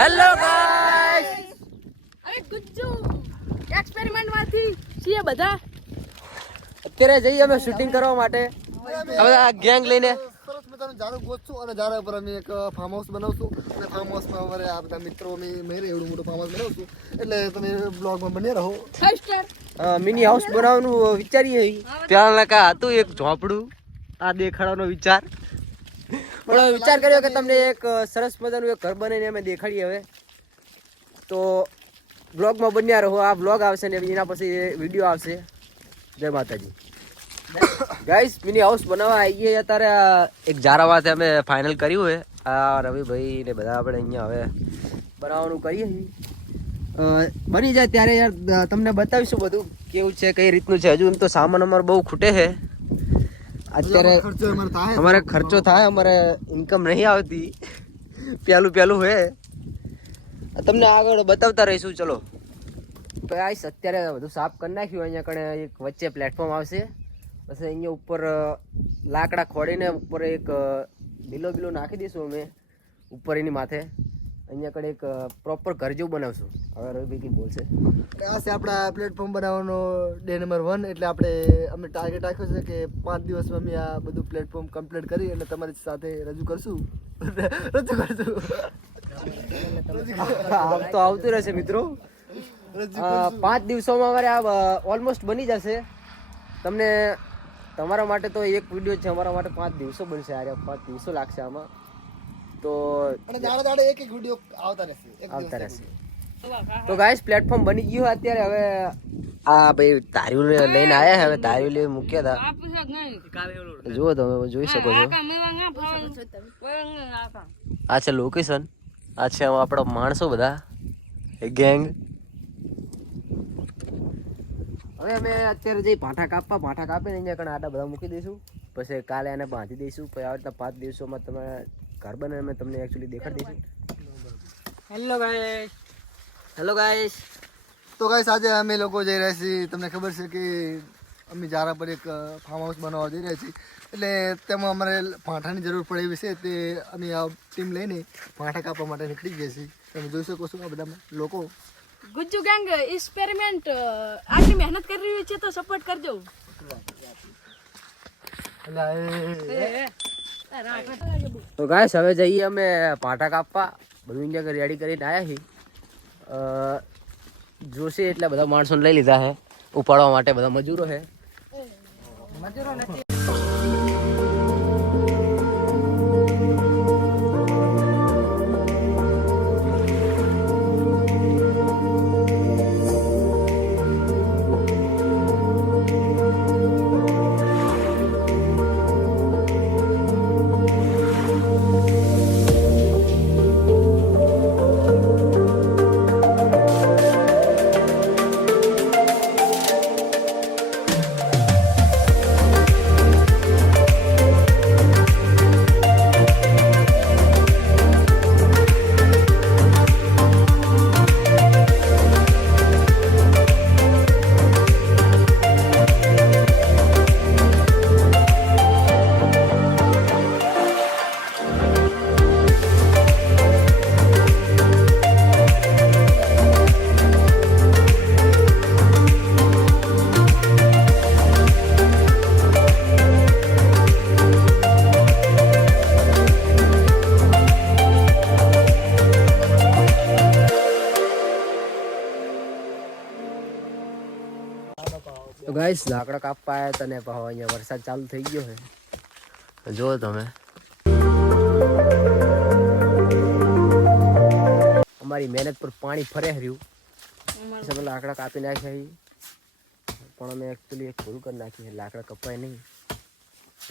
Hello guys, અરે Gujju experiment માંથી છીએ બધા. અત્યારે જઈએ અમે શૂટિંગ કરવા માટે. હવે આ ગેંગ લઈને સરસ મજાનું ઝાડું ગોતશું અને ઝાડા પર અમે એક ફાર્મ હાઉસ બનાવશું અને ફાર્મ હાઉસમાં અમારે આ બધા મિત્રો અમે મેરે એવડું મોટું ફાર્મ હાઉસ બનાવશું એટલે તમે બ્લોગમાં બની રહો. 5 સ્ટાર મિની હાઉસ બનાવવાનું વિચારીએ. ત્યાં લકા હતું એક ઝોપડું, આ દેખાડવાનો વિચાર. પણ વિચાર કર્યો કે તમને એક સરસ મજાનું એક ઘર બનાવીને અમે દેખાડીએ. હવે તો બ્લોગમાં બન્યા રહો. આ બ્લોગ આવશે ને એના પછી વિડીયો આવશે. જય માતાજી ગાઈસ. મિની હાઉસ બનાવવા આવીએ. અત્યારે એક જારાવાથી અમે ફાઇનલ કર્યું છે. આ રવિભાઈ ને બધા આપણે અહીંયા હવે બનાવવાનું કરીએ છીએ. બની જાય ત્યારે યાર તમને બતાવીશું બધું કેવું છે, કઈ રીતનું છે. હજુ એમ તો સામાન અમારે બહુ ખૂટે છે. અત્યારે અમારે ખર્ચો થાય, અમારે ઇન્કમ નહીં આવતી. પેલું હે તમને આગળ બતાવતા રહીશું. ચલો ગાઈસ, અત્યારે બધું સાફ કરી નાખ્યું. અહીંયા કણે એક વચ્ચે પ્લેટફોર્મ આવશે. પછી અહીંયા ઉપર લાકડા ખોડીને ઉપર એક બિલો નાખી દઈશું અમે ઉપર એની માથે. અહીંયા કણે એક પ્રોપર ઘર જેવું બનાવશું. હવે રવિભાઈ કંઈ બોલશે. આ છે આપણા પ્લેટફોર્મ બનાવવાનો ડે નંબર 1. એટલે આપણે અમે ટાર્ગેટ રાખ્યો છે કે 5 દિવસમાં અમે આ બધું પ્લેટફોર્મ કમ્પ્લીટ કરી અને તમારી સાથે રજૂ કરશું. આમ તો આવતું રહેશે મિત્રો. 5 દિવસોમાં અમારે આ ઓલમોસ્ટ બની જશે. તમને તમારા માટે તો એક વિડીયો છે, અમારા માટે 5 દિવસો બનશે. યાર 5 દિવસો લાગશે આમાં. તો દાડે એક વિડીયો આવતા રહેશે. તો ગાઈસ, પ્લેટફોર્મ બની ગયું અત્યારે. હવે આ ભાઈ તારીઓ લઈને આવ્યા છે. હવે તારીઓ લઈને મૂક્યા હતા. જુઓ તમે જોઈ શકો છો. આ છે લોકેશન. આ છે આપણા માણસો બધા, ગેંગ. હવે અમે અત્યારે જઈ ભાઠા કાપીને અહીંયા કણ આડા બધા મૂકી દઈશું. પછી કાલે એને બાંધી દઈશું. પછી આવી રીતના 5 દિવસોમાં તમે ઘર બને અમે તમને એકચ્યુઅલી દેખાડી દઈશું. Hello guys. તો ગાઈસ, આજે અમે લોકો જઈ રહ્યા છીએ. તમને ખબર છે કે અમે જારા પર એક ફાર્મ હાઉસ બનાવવા જઈ રહ્યા છીએ. એટલે તેમાં અમારે ભાંઠાની જરૂર પડે એવી છે. તે અમે આ ટીમ લઈને ભાંઠા કાપવા માટે નીકળી ગયા છીએ. તમે જોઈ શકો છો આ બધા લોકો. ગુજ્જુ ગેંગ એક્સપેરિમેન્ટ આટલી મહેનત કરી રહી છે તો સપોર્ટ કરજો. તો ગાઈસ, હવે જઈએ અમે ભાંઠા કાપવા. બધું અહીંયા રેડી કરીને આવ્યા છીએ. જોશે એટલે બધા માણસોને લઈ લીધા છે ઉપાડવા માટે. બધા મજૂરો છે. તો ગાઈસ, લાકડા કાપવા આવ્યા હતા ને પાછો અહીંયા વરસાદ ચાલુ થઈ ગયો છે. જુઓ તમે. અમારી મહેનત પર પાણી ફરે રહ્યું. અમે લાકડા કાપી નાખ્યા પણ અમે એકચ્યુઅલી એક ભૂલ કરી નાખી છે. લાકડા કપાય નહીં,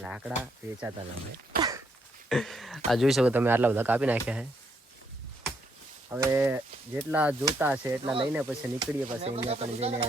લાકડા વેચાતા તમે. આ જોઈ શકો તમે, આટલા બધા કાપી નાખ્યા છે. હવે જેટલા જોતા હશે એટલા લઈને પછી નીકળીએ. પછી અહીંયા પણ જઈને